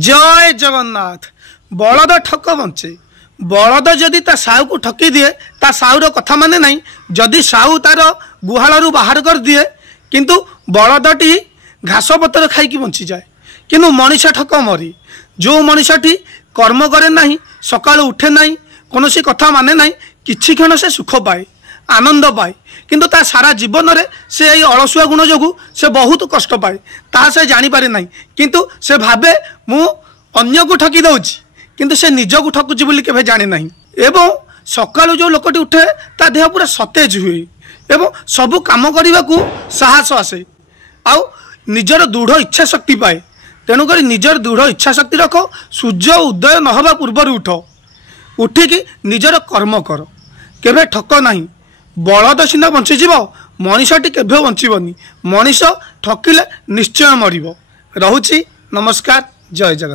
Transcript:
जय जगन्नाथ। बलद ठक बंचे। बलद जदि ता साहू को ठकी दिए ता साहूर कथा माने नहीं। जदि साहू तार गुहालू बाहर कर दिए किंतु बलदटी घास पतर खाई बंची जाए। किंतु मनीष ठक मरी जो मनीषटी कर्म करे नहीं, सकाल उठे नहीं, कौन सी कथा माने नहीं, किछि क्षण से सुख पाए, आनंद पाए, किंतु ता सारा जीवन रे से अलसुआ गुण जो से बहुत कष्ट पाए। ता से जानी पारे नहीं, किंतु से भावे मु अन्य को ठकी दउछि, किंतु से निज को ठकुछि बोली केभे जाने नहीं। एवं सकालू जो लोकटी उठे ता देह पूरा सतेज हुए एवं सबु काम करने को साहस आसे आउ निजर दृढ़ इच्छा शक्ति पाए। तेणुक निजर दृढ़ इच्छा शक्ति रख। सूर्य उदय न हवा पूर्वर उठ, उठिकी निजर कर्म कर, केभे ठक नहीं। बलद सीना बंचीज, मनीषटी केभे बंचबनी। मनीष ठकिले निश्चय मरिब। रहुछि। नमस्कार। जय जगन्नाथ।